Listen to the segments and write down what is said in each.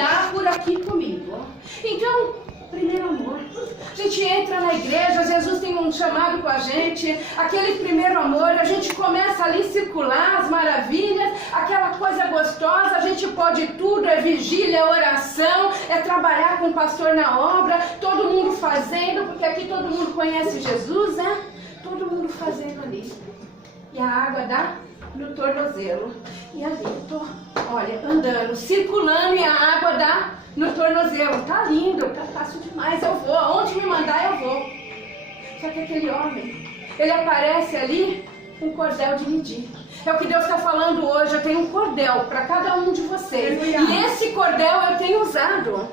andar por aqui comigo. Então, primeiro amor. A gente entra na igreja, Jesus tem um chamado com a gente, aquele primeiro amor, a gente começa ali a circular as maravilhas, aquela coisa gostosa, a gente pode tudo, é vigília, é oração, é trabalhar com o pastor na obra, todo mundo fazendo, porque aqui todo mundo conhece Jesus, né? Todo mundo fazendo ali. E a água dá no tornozelo. E ali eu tô, olha, andando, circulando e a água dá no tornozelo. Tá lindo, tá fácil demais, eu vou. Aonde me mandar eu vou. Só que aquele homem, ele aparece ali com um cordel de medir. É o que Deus está falando hoje. Eu tenho um cordel para cada um de vocês. E esse cordel eu tenho usado.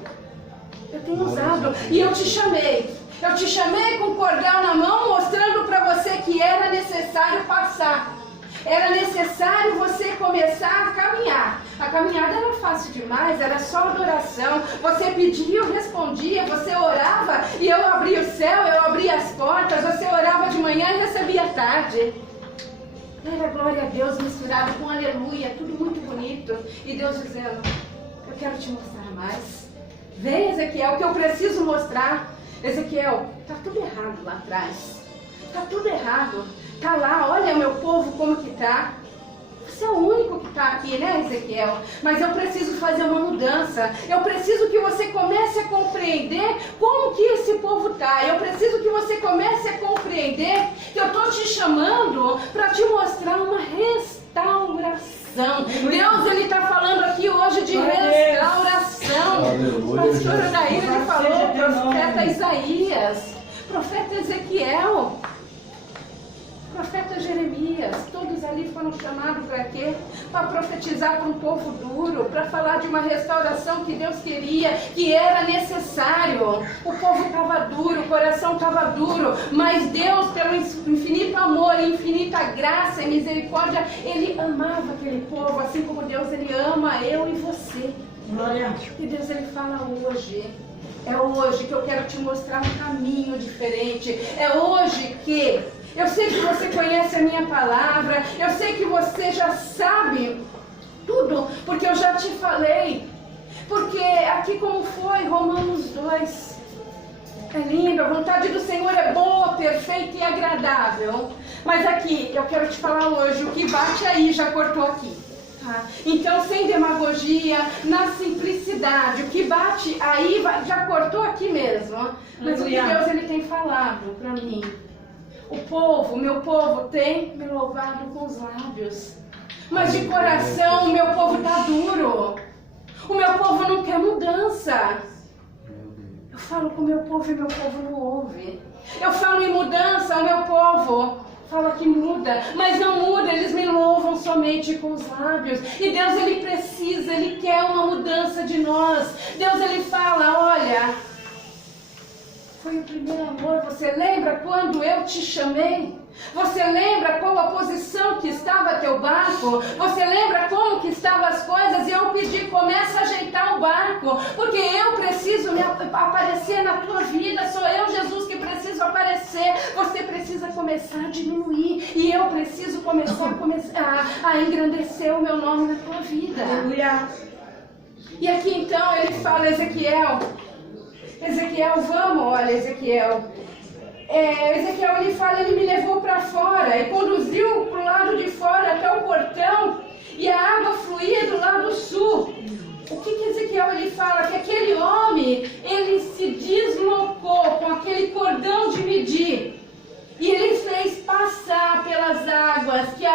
Eu tenho usado. E eu te chamei. Eu te chamei com o cordel na mão, mostrando para você que era necessário passar. Era necessário você começar a caminhar. A caminhada era fácil demais, era só adoração. Você pedia, eu respondia, você orava e eu abria o céu, eu abria as portas. Você orava de manhã e recebia à tarde. Era glória a Deus misturado com aleluia, tudo muito bonito. E Deus dizendo, eu quero te mostrar mais. Vem, Ezequiel, que eu preciso mostrar. Ezequiel, tá tudo errado lá atrás. Tá tudo errado. Tá lá, olha meu povo como que tá. Você é o único que está aqui, né, Ezequiel? Mas eu preciso fazer uma mudança. Eu preciso que você comece a compreender como que esse povo está. Eu preciso que você comece a compreender que eu estou te chamando para te mostrar uma restauração. Deus, Ele está falando aqui hoje de restauração. A pastora Daíra falou, profeta Isaías, profeta Ezequiel, profeta Jeremias, todos ali foram chamados para quê? Para profetizar para um povo duro, para falar de uma restauração que Deus queria, que era necessário. O povo estava duro, o coração estava duro, mas Deus, pelo infinito amor, infinita graça e misericórdia, Ele amava aquele povo, assim como Deus, Ele ama eu e você. Glória. E Deus, Ele fala hoje. É hoje que eu quero te mostrar um caminho diferente. É hoje que eu sei que você conhece a minha palavra. Eu sei que você já sabe tudo, porque eu já te falei. Porque aqui como foi Romanos 2. É lindo, a vontade do Senhor é boa, perfeita e agradável. Mas aqui, eu quero te falar hoje, o que bate aí já cortou aqui. Então, sem demagogia, na simplicidade, o que bate aí já cortou aqui mesmo. Mas o que Deus, Ele tem falado para mim, o povo, meu povo tem me louvado com os lábios, mas de coração o meu povo está duro. O meu povo não quer mudança. Eu falo com o meu povo e meu povo não ouve. Eu falo em mudança, o meu povo fala que muda, mas não muda, eles me louvam somente com os lábios. E Deus, Ele precisa, Ele quer uma mudança de nós. Deus, Ele fala, olha, foi o primeiro amor, você lembra quando eu te chamei? Você lembra qual a posição que estava teu barco? Você lembra como que estavam as coisas? E eu pedi, começa a ajeitar o barco, porque eu preciso aparecer na tua vida, sou eu, Jesus, que preciso aparecer. Você precisa começar a diminuir, e eu preciso começar a engrandecer o meu nome na tua vida. Aleluia. E aqui então ele fala, Ezequiel, vamos, olha, Ezequiel, ele fala, ele me levou para fora e conduziu para o lado de fora até o portão, e a água fluía do lado sul. O que Ezequiel ele fala? Que aquele homem, ele se deslocou com aquele cordão de medir, e ele fez passar pelas águas que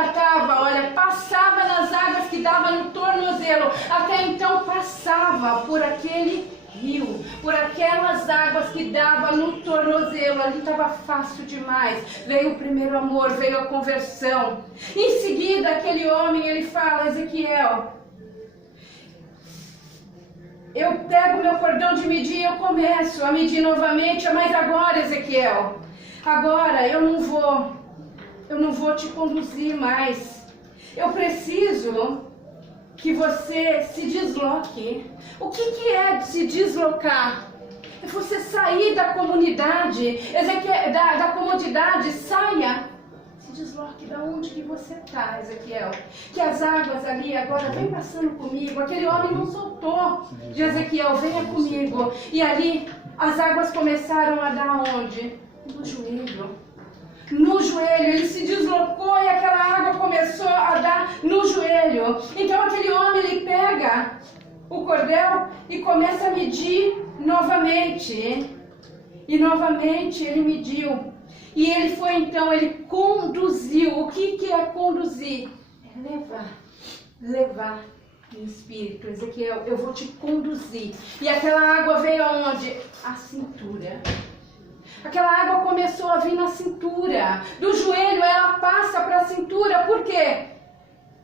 passava nas águas que dava no tornozelo. Até então passava por aquele rio, por aquelas águas que dava no tornozelo. Ali estava fácil demais. Veio o primeiro amor, veio a conversão. Em seguida, aquele homem, ele fala, Ezequiel, eu pego meu cordão de medir e eu começo a medir novamente. Mas agora, Ezequiel, agora eu não vou te conduzir mais. Eu preciso que você se desloque. O que é se deslocar? É você sair da comunidade, da comodidade, saia. Se desloque da onde que você está, Ezequiel. Que as águas ali agora vem passando comigo. Aquele homem não soltou de Ezequiel, venha comigo. E ali as águas começaram a dar onde? No joelho. No joelho, ele se deslocou e aquela água começou a dar no joelho. Então aquele homem, ele pega o cordel e começa a medir novamente. E novamente ele mediu. E ele foi então, ele conduziu. O que é conduzir? É levar em espírito. Ezequiel, eu vou te conduzir. E aquela água veio aonde? A cintura. Aquela água começou a vir na cintura. Do joelho ela passa para a cintura. Por quê?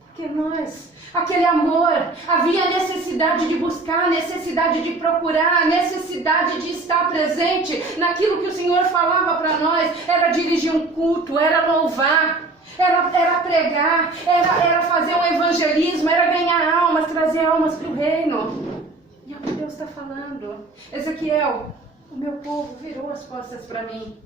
Porque nós, aquele amor, havia necessidade de buscar, necessidade de procurar, necessidade de estar presente naquilo que o Senhor falava para nós. Era dirigir um culto, era louvar, era pregar, era fazer um evangelismo, era ganhar almas, trazer almas para o reino. E é o que Deus está falando. Ezequiel, o meu povo virou as costas para mim.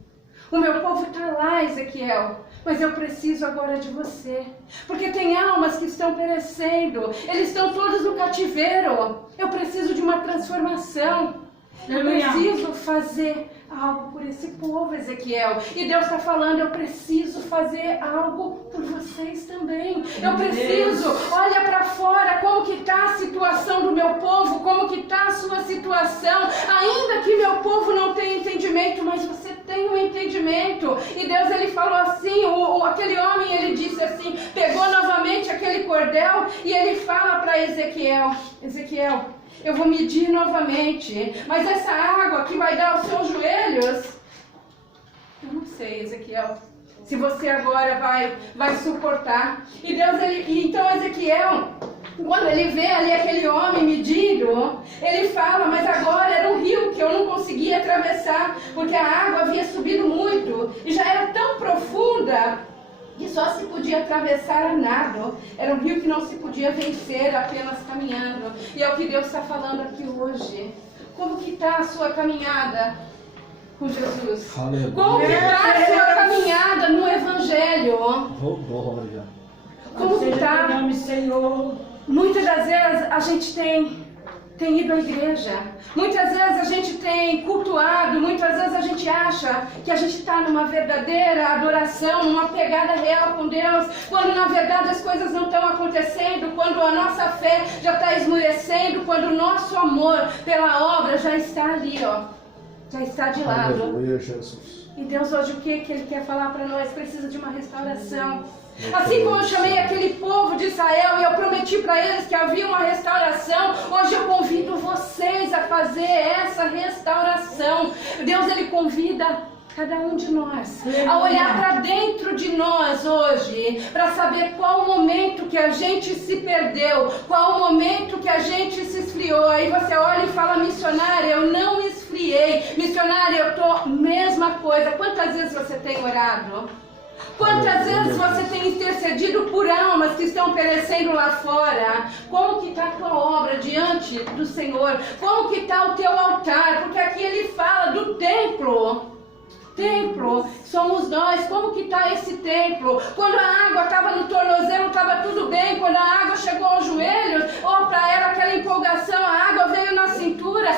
O meu povo está lá, Ezequiel. Mas eu preciso agora de você. Porque tem almas que estão perecendo. Eles estão todos no cativeiro. Eu preciso de uma transformação. Eu preciso fazer algo por esse povo, Ezequiel. E Deus está falando, eu preciso fazer algo por vocês também. Eu preciso, olha para fora, como que está a situação do meu povo, como que está a sua situação. Ainda que meu povo não tenha entendimento, mas você tem um entendimento. E Deus, ele falou assim, aquele homem, ele disse assim, pegou novamente aquele cordel e ele fala para Ezequiel, Ezequiel, eu vou medir novamente, mas essa água que vai dar aos seus joelhos, eu não sei, Ezequiel, se você agora vai suportar. E Deus, então Ezequiel, quando ele vê ali aquele homem medindo, ele fala, mas agora era um rio que eu não conseguia atravessar, porque a água havia subido muito e já era tão profunda que só se podia atravessar a nado. Era um rio que não se podia vencer apenas caminhando. E é o que Deus está falando aqui hoje. Como que está a sua caminhada com Jesus? Aleluia. Como que está a sua caminhada no Evangelho? Oh, glória. Como que está? Muitas das vezes a gente tem ido à igreja, muitas vezes a gente tem cultuado, muitas vezes a gente acha que a gente está numa verdadeira adoração, numa pegada real com Deus, quando na verdade as coisas não estão acontecendo, quando a nossa fé já está esmorecendo, quando o nosso amor pela obra já está ali, ó, já está de lado. Aleluia, Jesus. E Deus hoje o que Ele quer falar para nós? Precisa de uma restauração. Assim como eu chamei aquele povo de Israel e eu prometi para eles que havia uma restauração, hoje eu convido vocês a fazer essa restauração. Deus, Ele convida cada um de nós a olhar para dentro de nós hoje, para saber qual o momento que a gente se perdeu, qual o momento que a gente se esfriou. Aí você olha e fala, missionária, eu não esfriei, missionária, eu estou mesma coisa. Quantas vezes você tem orado? Quantas vezes você tem intercedido por almas que estão perecendo lá fora? Como que está a tua obra diante do Senhor? Como que está o teu altar? Porque aqui ele fala do templo. Templo, somos nós. Como que está esse templo? Quando a água estava no tornozelo, estava tudo bem. Quando a água chegou aos joelhos, ou para ela aquela empolgação, a água veio na cintura,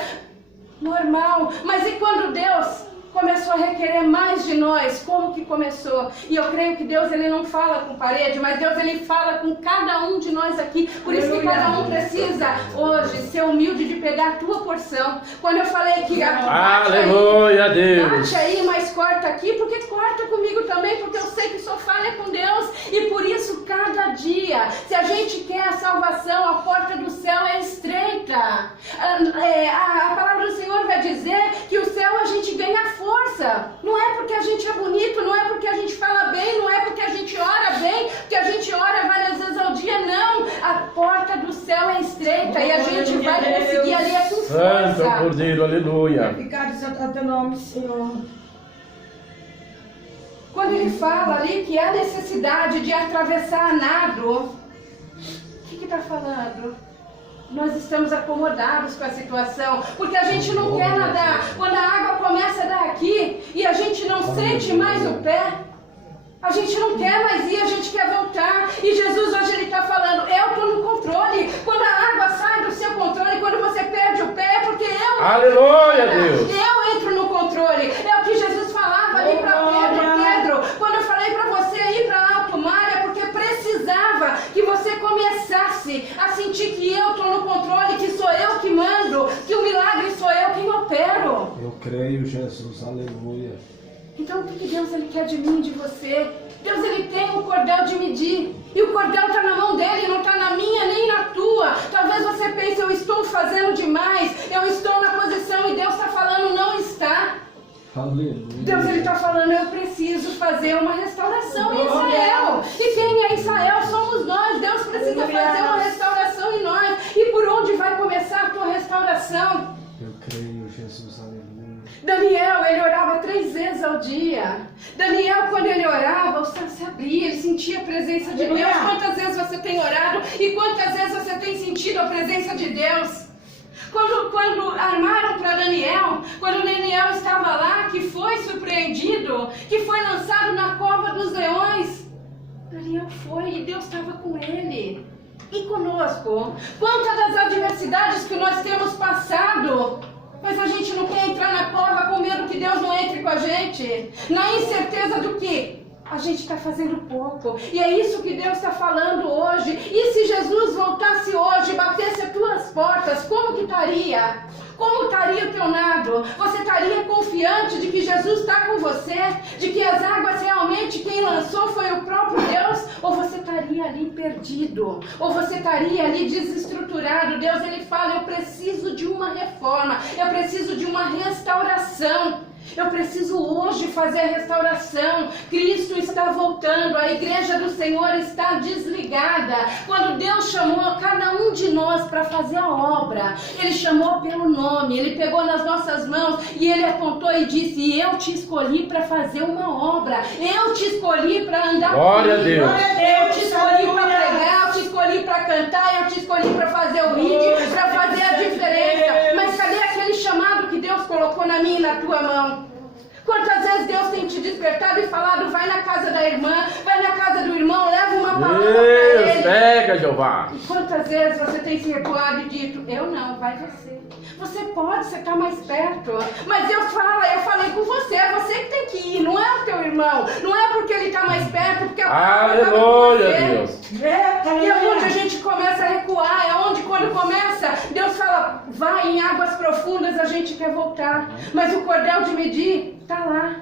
normal. Mas e quando Deus começou a requerer mais de nós? Como que começou? E eu creio que Deus, ele não fala com parede, mas Deus, ele fala com cada um de nós aqui. Por isso que cada um precisa hoje ser humilde de pegar a tua porção. Quando eu falei que aleluia, Deus, bate aí, mas corta aqui, porque corta comigo também, porque eu sei que sou falha com Deus. E por isso cada dia, se a gente quer a salvação, a porta do céu é estreita. A palavra do Senhor vai dizer que o céu a gente ganha força. Não é porque a gente é bonito, não é porque a gente fala bem, não é porque a gente ora bem, porque a gente ora várias vezes ao dia, não. A porta do céu é estreita e a gente vai conseguir ali com força. Santo Cordeiro, aleluia. Obrigado, Santo teu nome, Senhor. Quando ele fala ali que há necessidade de atravessar a nado, o que está falando? Nós estamos acomodados com a situação, porque a gente não quer nadar. Quando a água começa a dar aqui e a gente não sente mais o pé, A gente não quer mais ir, a gente quer voltar. E Jesus hoje ele está falando, eu estou no controle. Quando a água sai do seu controle, quando você perde o pé, é porque eu... Aleluia, Deus. Eu entro no controle. É o que Jesus falava ali para Pedro. Pedro, quando eu falei para você ir para alto mar, é porque precisava que você começasse a sentir que eu estou no controle, que sou eu que mando, que o milagre sou eu quem opero. Eu creio, Jesus. Aleluia. Então o que Deus ele quer de mim, de você? Deus ele tem um cordel de medir. E o cordel está na mão dele, não está na minha nem na tua. Talvez você pense, eu estou fazendo demais, eu estou na posição e Deus está falando, não está. Aleluia. Deus ele está falando, eu preciso fazer uma restauração em Israel. E quem é Israel somos nós. Deus precisa fazer uma restauração em nós. E por onde vai começar a tua restauração? Eu creio, Jesus. Aleluia. Daniel, ele orava 3 vezes ao dia. Daniel, quando ele orava, o céu se abria, ele sentia a presença de Deus. Quantas vezes você tem orado e quantas vezes você tem sentido a presença de Deus? Quando armaram para Daniel, quando Daniel estava lá, que foi surpreendido, que foi lançado na cova dos leões, Daniel foi e Deus estava com ele. E conosco? Quantas das adversidades que nós temos passado, mas a gente não quer entrar na cova com medo que Deus não entre com a gente, na incerteza do que a gente está fazendo pouco. E é isso que Deus está falando hoje. E se Jesus voltasse hoje e batesse as tuas portas, como que estaria? Como estaria o teu nado? Você estaria confiante de que Jesus está com você? De que as águas realmente quem lançou foi o próprio Deus? Ou você estaria ali perdido? Ou você estaria ali desestruturado? Deus ele fala, eu preciso de uma reforma, eu preciso de uma restauração. Eu preciso hoje fazer a restauração. Cristo está voltando, a igreja do Senhor está desligada. Quando Deus chamou cada um de nós para fazer a obra, Ele chamou pelo nome, Ele pegou nas nossas mãos e Ele apontou e disse, eu te escolhi para fazer uma obra, eu te escolhi para andar Glória comigo, a Deus. eu te escolhi para pregar, eu te escolhi para cantar, eu te escolhi para fazer o vídeo, para fazer a diferença. Mas cadê aquele chamado que Deus colocou na minha e na tua mão? Quantas vezes Deus tem te despertado e falado, vai na casa da irmã, vai na casa do irmão, leva uma palavra para ele. Pega, Jeová. E quantas vezes você tem se recuado e dito, eu não, vai você. Você pode, você está mais perto. Mas Deus fala, eu falei com você, é você que tem que ir, não é o teu irmão. Não é porque ele está mais perto, porque a palavra estava com Aleluia, você. Deus. E é onde a gente começa a recuar, é onde quando começa, Deus fala, vai em águas profundas, a gente quer voltar. Mas o cordel de medir está lá.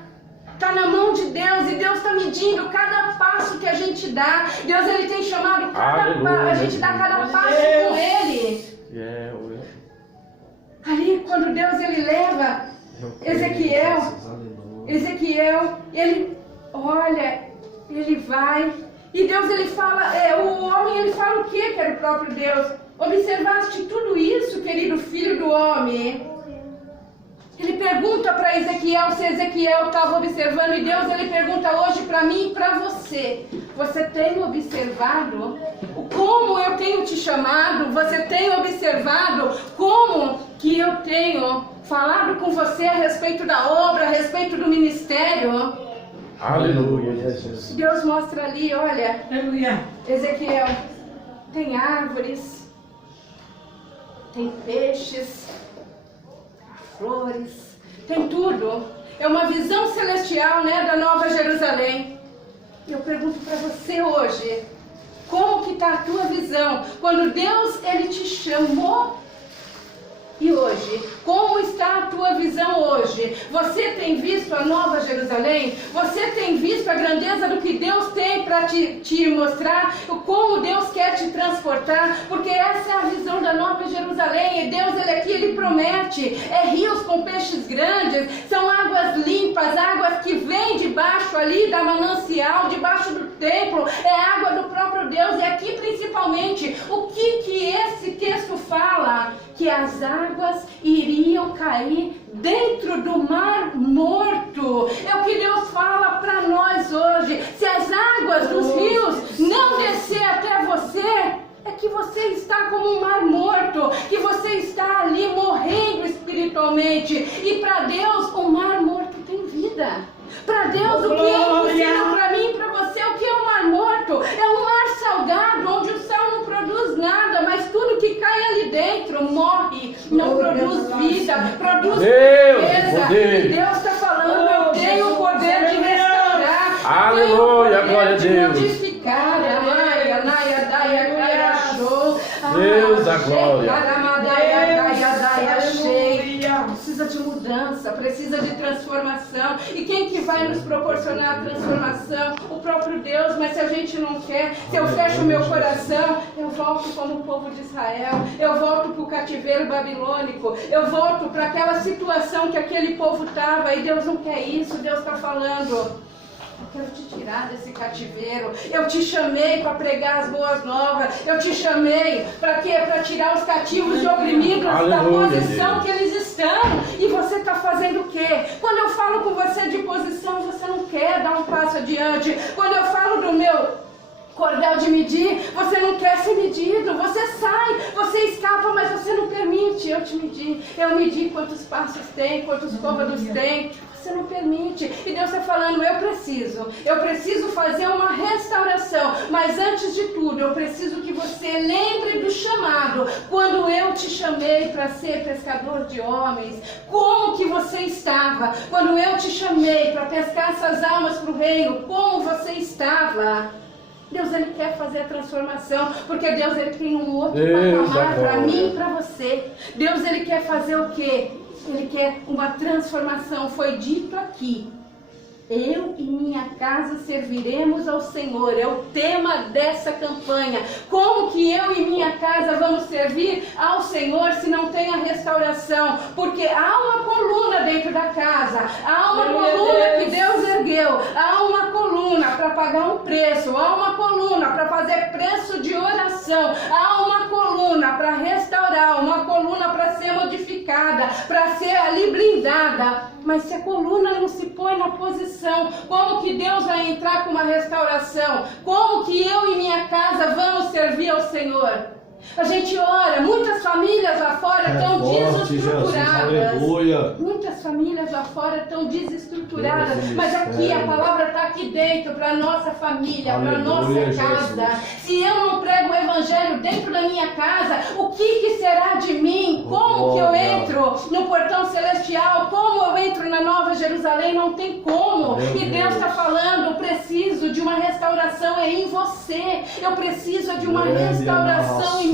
Está na mão de Deus e Deus está medindo cada passo que a gente dá. Deus ele tem chamado cada passo, a gente dá cada passo com Ele. Ali quando Deus ele leva Ezequiel, ele olha, ele vai e Deus ele fala, o homem ele fala o que era o próprio Deus? Observaste tudo isso, querido filho do homem? Ele pergunta para Ezequiel se Ezequiel estava observando e Deus ele pergunta hoje para mim e para você. Você tem observado como eu tenho te chamado? Você tem observado como que eu tenho falado com você a respeito da obra, a respeito do ministério? Aleluia, Jesus. Deus mostra ali, olha, Aleluia. Ezequiel, tem árvores, tem peixes, flores, tem tudo. É uma visão celestial, né, da Nova Jerusalém. Eu pergunto para você hoje, como que está a tua visão? Quando Deus ele te chamou e hoje, como está a tua visão hoje? Você tem visto a Nova Jerusalém? Você tem visto a grandeza do que Deus tem para te mostrar? Como Deus quer te transportar? Porque essa é a visão da Nova Jerusalém. E Deus, ele aqui, ele promete. Rios com peixes grandes. São águas limpas, águas que vêm debaixo ali da manancial, debaixo do templo. É água do próprio Deus. E aqui, principalmente, o que esse texto fala? Que as águas iriam cair dentro do mar morto. É o que Deus fala para nós hoje. Se as águas dos rios não descer até você, é que você está como um mar morto, que você está ali morrendo espiritualmente. E para Deus, o mar morto tem vida. Para Deus, o que é impossível para mim e para você não produz vida, produz Deus, tristeza. poder. E Deus está falando, eu tenho o poder de restaurar. Aleluia, glória a de Deus. modificar. Amaia, naia, daia, daia, show. Deus da glória. Precisa de mudança, precisa de transformação. E quem que vai nos proporcionar a transformação? O próprio Deus. Mas se a gente não quer, se eu fecho o meu coração, eu volto como o povo de Israel, eu volto para o cativeiro babilônico, eu volto para aquela situação que aquele povo estava. E Deus não quer isso. Deus está falando: eu quero te tirar desse cativeiro. Eu te chamei para pregar as boas novas. Eu te chamei para quê? Para tirar os cativos e oprimidos da posição que eles estão. E você está fazendo o quê? Quando eu falo com você de posição, você não quer dar um passo adiante. Quando eu falo do meu cordel de medir, você não quer ser medido. Você sai, você escapa, mas você não permite eu te medir. Eu medi quantos passos tem, quantos côvados tem. Você não permite. E Deus está falando: eu preciso fazer uma restauração. Mas antes de tudo, eu preciso que você lembre do chamado. Quando eu te chamei para ser pescador de homens, como que você estava? Quando eu te chamei para pescar essas almas para o reino, como você estava? Deus, Ele quer fazer a transformação, porque Deus, Ele tem um outro patamar para mim e para você. Deus, Ele quer fazer o quê? Ele quer uma transformação. Foi dito aqui: eu e minha casa serviremos ao Senhor. É o tema dessa campanha. Como que eu e minha casa vamos servir ao Senhor se não tem a restauração? Porque há uma coluna dentro da casa, há uma coluna que Deus ergueu, há uma coluna para pagar um preço, há uma coluna para fazer preço de oração, há uma coluna para restaurar, uma coluna para ser modificada, para ser ali blindada. Mas se a coluna não se põe na posição, como que Deus vai entrar com uma restauração? Como que eu e minha casa vamos servir ao Senhor? A gente ora, muitas famílias lá fora estão desestruturadas. Muitas famílias lá fora estão desestruturadas. Mas aqui, a palavra está aqui dentro, para a nossa família, para a nossa casa. Se eu não prego o evangelho dentro da minha casa, o que será de mim? Como que eu entro no portão celestial? Como eu entro na Nova Jerusalém? Não tem como. E Deus está falando: eu preciso de uma restauração em você. Eu preciso de uma restauração imediata.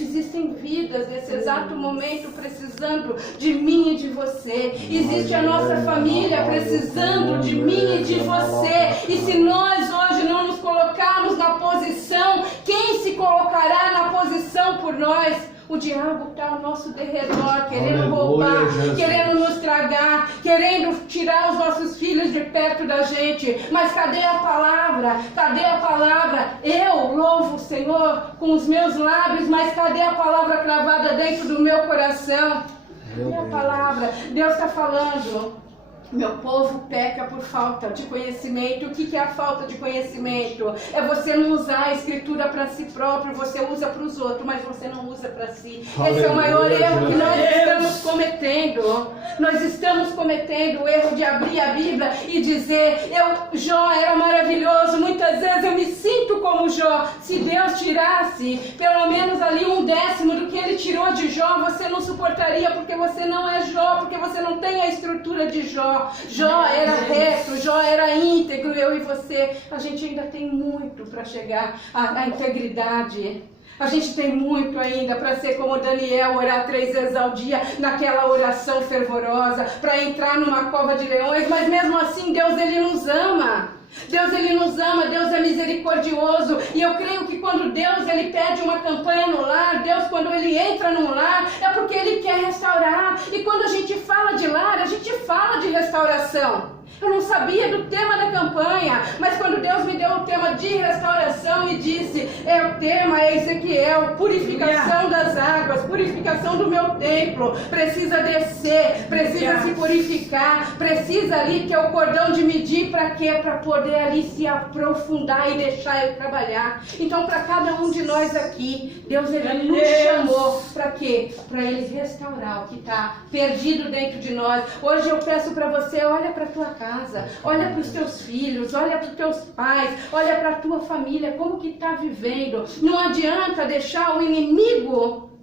Existem vidas nesse exato momento precisando de mim e de você. Existe a nossa família precisando de mim e de você. E se nós hoje não nos colocarmos na posição, quem se colocará na posição por nós? O diabo está ao nosso derredor, querendo roubar, querendo nos tragar, querendo tirar os nossos filhos de perto da gente. Mas cadê a palavra? Cadê a palavra? Eu louvo o Senhor com os meus lábios, mas cadê a palavra cravada dentro do meu coração? Cadê a palavra? Deus está falando: meu povo peca por falta de conhecimento. O que é a falta de conhecimento? É você não usar a escritura para si próprio. Você usa para os outros, mas você não usa para si. Esse é o maior erro que nós estamos cometendo. Nós estamos cometendo o erro de abrir a Bíblia e dizer: Jó era maravilhoso. Muitas vezes eu me sinto como Jó. Se Deus tirasse pelo menos ali 1/10 do que Ele tirou de Jó, você não suportaria, porque você não é Jó, porque você não tem a estrutura de Jó. Jó era reto, Jó era íntegro. Eu e você, a gente ainda tem muito para chegar à integridade. A gente tem muito ainda para ser como Daniel, orar 3 vezes ao dia, naquela oração fervorosa, para entrar numa cova de leões. Mas mesmo assim, Deus, Ele nos ama. Deus, Ele nos ama, Deus é misericordioso. E eu creio que quando Deus, Ele pede uma campanha no lar, Deus, quando Ele entra num lar, é porque Ele quer restaurar. E quando a gente fala de lar, a gente fala de restauração. Eu não sabia do tema da campanha, mas quando Deus me deu o tema de restauração, me disse: o tema é Ezequiel, purificação das águas, purificação do meu templo. Precisa descer, precisa se purificar, precisa ali ter o cordão de medir. Para quê? Para poder ali se aprofundar e deixar eu trabalhar. Então, para cada um de nós aqui, Deus, Ele nos chamou para quê? Para Ele restaurar o que está perdido dentro de nós. Hoje eu peço para você: olha para a tua casa, olha para os teus filhos, olha para os teus pais, olha para a tua família, como que está vivendo. Não adianta deixar o inimigo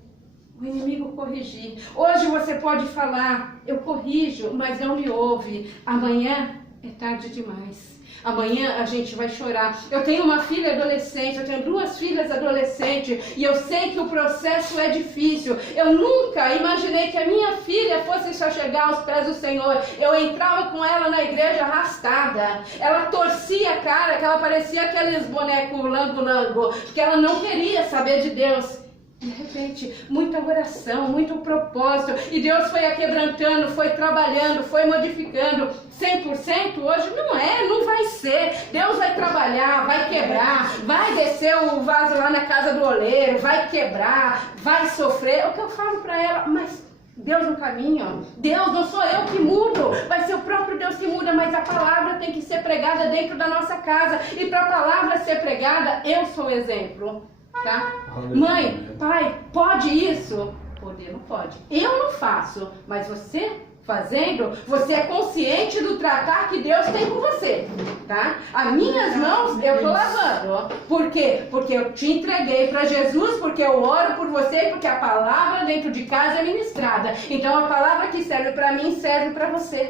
o inimigo corrigir. Hoje você pode falar, eu corrijo, mas não me ouve. Amanhã é tarde demais. Amanhã a gente vai chorar. Eu tenho uma filha adolescente, eu tenho 2 filhas adolescentes e eu sei que o processo é difícil. Eu nunca imaginei que a minha filha fosse só chegar aos pés do Senhor. Eu entrava com ela na igreja arrastada. Ela torcia a cara, que ela parecia aqueles bonecos lango-lango, que ela não queria saber de Deus. De repente, muita oração, muito propósito, e Deus foi a quebrantando, foi trabalhando, foi modificando. 100% hoje não vai ser. Deus vai trabalhar, vai quebrar, vai descer o vaso lá na casa do oleiro, vai quebrar, vai sofrer. É o que eu falo para ela, mas Deus no caminho, Deus não sou eu que mudo, vai ser o próprio Deus que muda, mas a palavra tem que ser pregada dentro da nossa casa, e para a palavra ser pregada, eu sou o exemplo. Tá? Mãe, pai, pode isso? Poder não pode. Eu não faço, mas você fazendo, você é consciente do tratar que Deus tem com você, tá? As minhas mãos eu tô lavando. Por quê? Porque eu te entreguei para Jesus, porque eu oro por você, porque a palavra dentro de casa é ministrada. Então a palavra que serve para mim serve para você.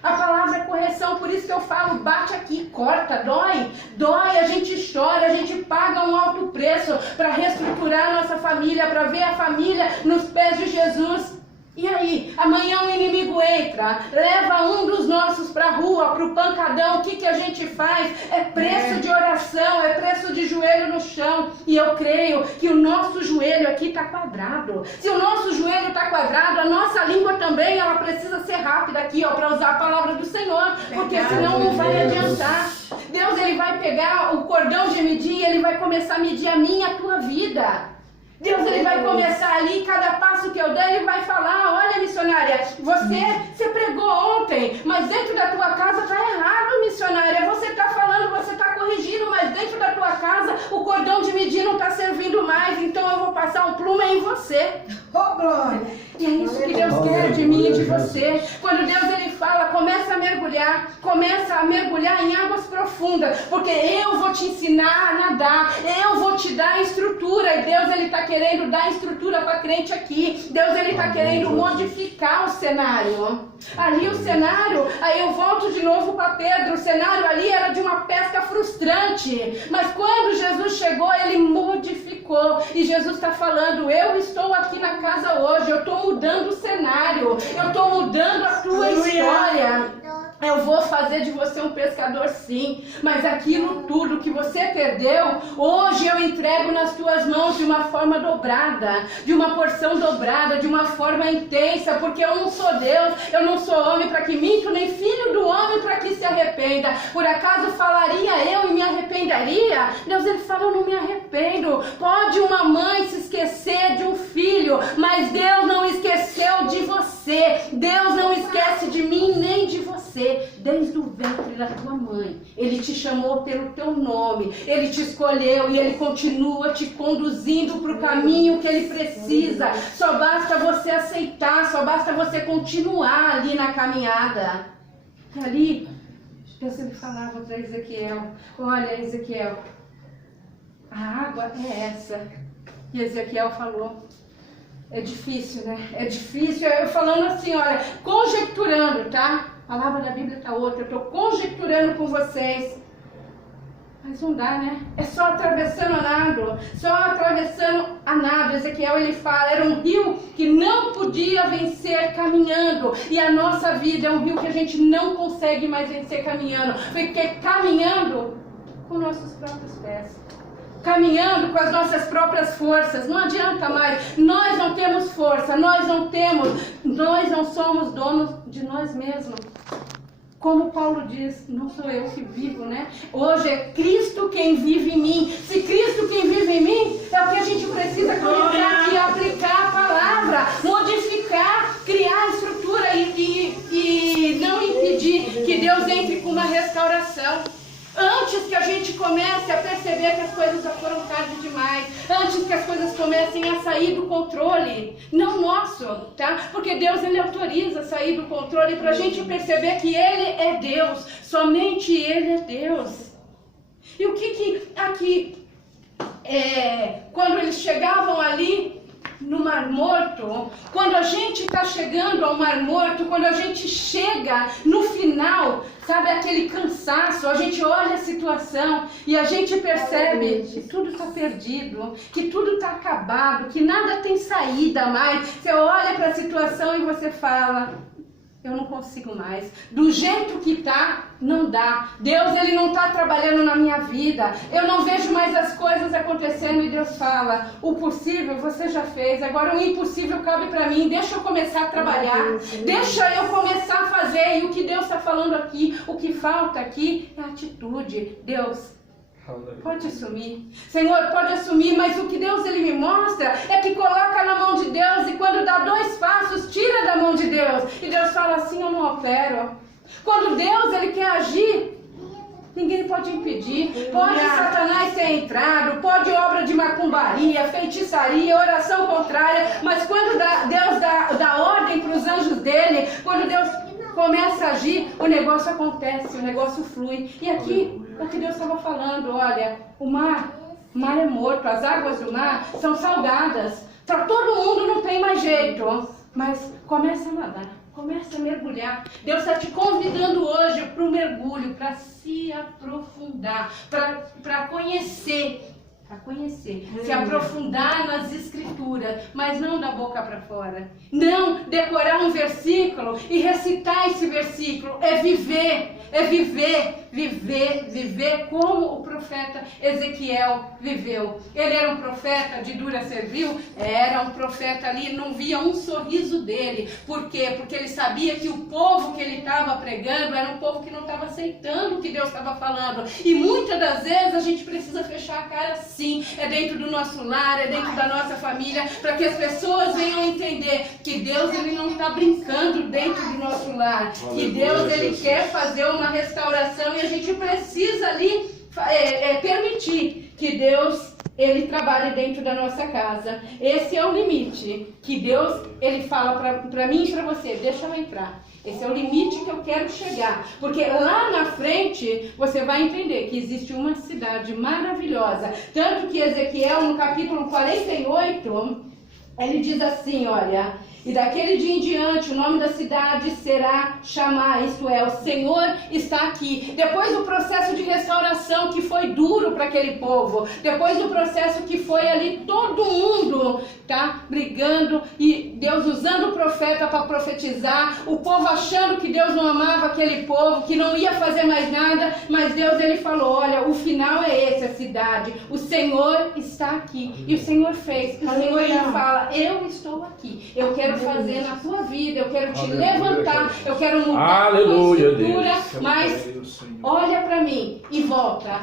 A palavra é correção, por isso que eu falo, bate aqui, corta, dói, a gente chora, a gente paga um alto preço para reestruturar a nossa família, para ver a família nos pés de Jesus. E aí, amanhã o inimigo entra, leva um dos nossos para a rua, para o pancadão, o que a gente faz? É preço de oração, é preço de joelho no chão. E eu creio que o nosso joelho aqui está quadrado. Se o nosso joelho está quadrado, a nossa língua também, ela precisa ser rápida aqui, ó, para usar a palavra do Senhor, porque senão não vai adiantar. Deus, ele vai pegar o cordão de medir e ele vai começar a medir a minha e a tua vida. Deus, ele vai começar ali, cada passo que eu der, ele vai falar, olha, missionária, você pregou ontem, mas dentro da tua casa está errado, missionária, você está falando, você está corrigindo, mas dentro da tua casa o cordão de medir não está servindo mais, então eu vou passar um plume em você. Oh, glória! E é isso que Deus quer de mim e de você. Quando Deus ele fala, começa a mergulhar em águas profundas, porque eu vou te ensinar a nadar, eu vou te dar estrutura, e Deus ele está querendo dar estrutura para crente aqui. Deus ele está querendo modificar o cenário. Ali o cenário, aí eu volto de novo para Pedro, o cenário ali era de uma pesca frustrante, mas quando Jesus chegou, ele modificou, e Jesus está falando, eu estou aqui na casa hoje, eu estou mudando o cenário, eu estou mudando a tua história. Eu vou fazer de você um pescador sim, mas aquilo tudo que você perdeu, hoje eu entrego nas tuas mãos de uma forma dobrada, de uma porção dobrada, de uma forma intensa, porque eu não sou Deus, eu não sou homem para que minto, nem filho do homem para que se arrependa. Por acaso falaria eu e me arrependeria? Deus ele fala, eu não me arrependo. Pode uma mãe se esquecer de um filho, mas Deus não esqueceu de você. Deus não esquece de mim nem de você. Desde o ventre da tua mãe, ele te chamou pelo teu nome, ele te escolheu e ele continua te conduzindo para o caminho que ele precisa. Só basta você aceitar, só basta você continuar ali na caminhada. Ali, Deus ele falava para Ezequiel, olha Ezequiel, a água é essa. E Ezequiel falou, é difícil, né? É difícil, eu falando assim, olha, conjecturando, tá? A palavra da Bíblia está outra, eu estou conjecturando com vocês. Mas não dá, né? É só atravessando a nado, só atravessando a nado. Ezequiel ele fala, era um rio que não podia vencer caminhando. E a nossa vida é um rio que a gente não consegue mais vencer caminhando. Porque caminhando com nossos próprios pés. Caminhando com as nossas próprias forças, não adianta mais, nós não temos força, nós não somos donos de nós mesmos. Como Paulo diz, não sou eu que vivo, né? Hoje é Cristo quem vive em mim. Se Cristo quem vive em mim, é o que a gente precisa começar aqui a aplicar a palavra, modificar, criar estrutura e não impedir que Deus entre com uma restauração. Antes que a gente comece a perceber que as coisas já foram tarde demais, antes que as coisas comecem a sair do controle, não nosso, tá? Porque Deus, ele autoriza a sair do controle para a gente perceber que ele é Deus, somente ele é Deus. E o que aqui, quando eles chegavam ali, no Mar Morto, quando a gente está chegando ao Mar Morto, quando a gente chega no final, sabe, aquele cansaço, a gente olha a situação e a gente percebe que tudo está perdido, que tudo está acabado, que nada tem saída mais. Você olha para a situação e você fala: eu não consigo mais. Do jeito que tá, não dá. Deus, Ele não está trabalhando na minha vida. Eu não vejo mais as coisas acontecendo. E Deus fala: o possível você já fez. Agora o impossível cabe para mim. Deixa eu começar a trabalhar. Deixa eu começar a fazer. E o que Deus está falando aqui, o que falta aqui é atitude. Deus, pode assumir. Senhor, pode assumir, mas o que Deus Ele me mostra é que coloca na mão de Deus e quando dá 2 passos, tira da mão de Deus. E Deus fala assim: eu não opero. Quando Deus Ele quer agir, ninguém pode impedir. Pode Satanás ter entrado, pode obra de macumbaria, feitiçaria, oração contrária, mas quando Deus dá ordem para os anjos dele, quando Deus começa a agir, o negócio acontece, o negócio flui. E aqui é o que Deus estava falando: olha, o mar é morto, as águas do mar são salgadas, para todo mundo não tem mais jeito, mas começa a nadar, começa a mergulhar. Deus está te convidando hoje para o mergulho, para se aprofundar, para conhecer, se aprofundar nas escrituras, mas não da boca para fora. Não decorar um versículo e recitar esse versículo, é viver como o profeta Ezequiel viveu. Ele era um profeta de dura servil, era um profeta ali, não via um sorriso dele. Por quê? Porque ele sabia que o povo que ele estava pregando era um povo que não estava aceitando o que Deus estava falando. E muitas das vezes a gente precisa fechar a cara sim, é dentro do nosso lar, é dentro da nossa família, para que as pessoas venham entender que Deus Ele não está brincando dentro do nosso lar, que Deus Ele quer fazer uma restauração e a gente precisa ali permitir que Deus Ele trabalhe dentro da nossa casa. Esse é o limite que Deus Ele fala para mim e para você: deixa eu entrar. Esse é o limite que eu quero chegar, porque lá na frente você vai entender que existe uma cidade maravilhosa. Tanto que Ezequiel, no capítulo 48, ele diz assim, olha: e daquele dia em diante o nome da cidade será Chamá, isto é, o Senhor está aqui. Depois do processo de restauração que foi duro para aquele povo, depois do processo que foi ali todo mundo brigando e Deus usando o profeta para profetizar, o povo achando que Deus não amava aquele povo, que não ia fazer mais nada, mas Deus Ele falou: olha, o final é esse, a cidade, o Senhor está aqui. E o Senhor fez, o Senhor Ele fala: eu estou aqui, eu quero fazer na tua vida, eu quero te levantar, eu quero mudar a tua estrutura, mas olha para mim e volta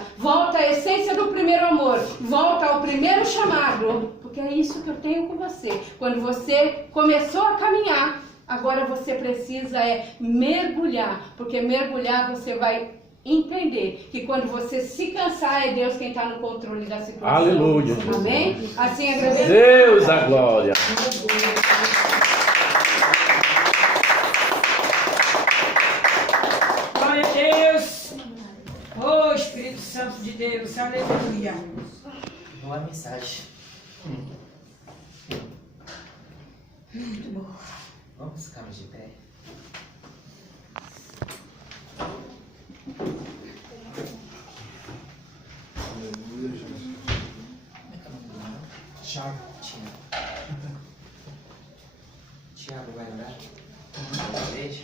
à essência do primeiro amor, volta ao primeiro chamado, porque é isso que eu tenho com você. Quando você começou a caminhar, agora você precisa mergulhar, porque mergulhar você vai entender que quando você se cansar, é Deus quem está no controle da situação. Aleluia. Amém? Assim agradeço. Deus a glória. Glória a Deus. Oh, Espírito Santo de Deus, aleluia. Boa mensagem. Muito bom. Vamos ficarmos de pé. Tiago. Tiago vai orar na igreja.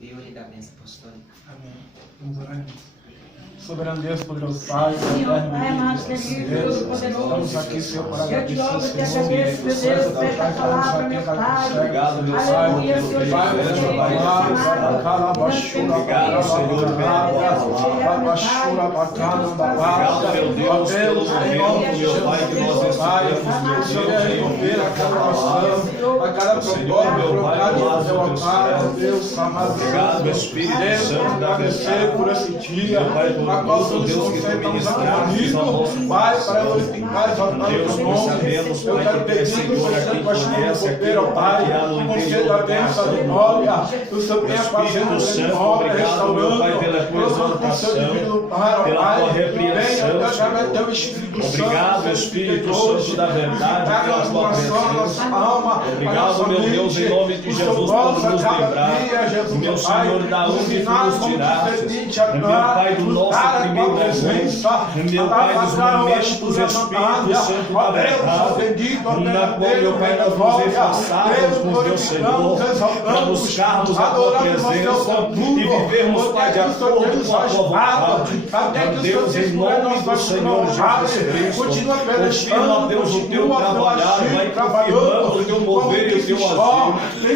Eu lhe dá a bênção apostólica. Amém. Vamos orar. Soberano Deus, poderoso Pai, Senhor, Pai amado, Deus, poderoso. Estamos aqui, Senhor, para Eu te louvo, agradecer, te agradeço, meu Deus, por esta palavra, meu Pai. Obrigado, meu Pai. Aleluia, Senhor Jesus. Obrigado, Senhor. Obrigado, meu Deus, pelo momento, meu Pai, que nós estamos, Senhor, a cada oração, a cada propósito colocado no seu altar, Deus amado. Obrigado, Espírito Santo da agradecer por esse dia, a qual todos estamos reunidos, Pai, para glorificar e exaltar o teu nome. Eu quero pedir que o Senhor continue o poder, ó Pai, conceda a bênção de glória, que o Senhor venha fazendo grande obra, restaurando, pela tua repreensão, obrigado, Espírito Santo da verdade, pela tua presença. Obrigado, meu Deus, em nome de Jesus, por nos lembrar, meu Senhor, da onde tu nos tiraste, meu Pai, do nosso primeiro amor, meu Pai, dos momentos, Espírito Santo da verdade, na qual, meu Pai, nós nos esforçávamos, meu Senhor, para buscarmos a tua presença e vivermos, Pai, de acordo com a tua vontade. Deus, em nome do Senhor Jesus Cristo, confirma, Deus, o teu trabalhar, vai confirmando o teu mover e o teu agir.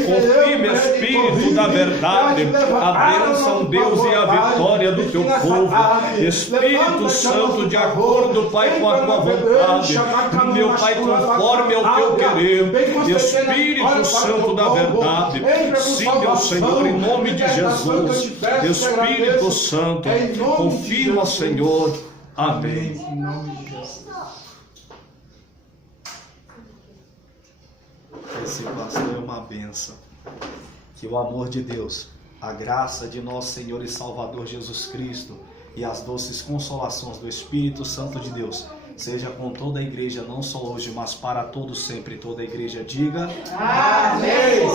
Confirma, Espírito da verdade, a bênção, Deus, e a vitória do teu povo. Espírito Santo, de acordo, Pai, com a tua vontade, meu Pai, conforme ao teu querer. Espírito Santo da verdade, sim, meu Senhor, em nome de Jesus. Espírito Santo, confirma, Senhor. Amém. Em nome de Jesus. Esse pastor é uma bênção. Que o amor de Deus, a graça de nosso Senhor e Salvador Jesus Cristo e as doces consolações do Espírito Santo de Deus seja com toda a igreja, não só hoje, mas para todos sempre. Toda a igreja diga: Amém.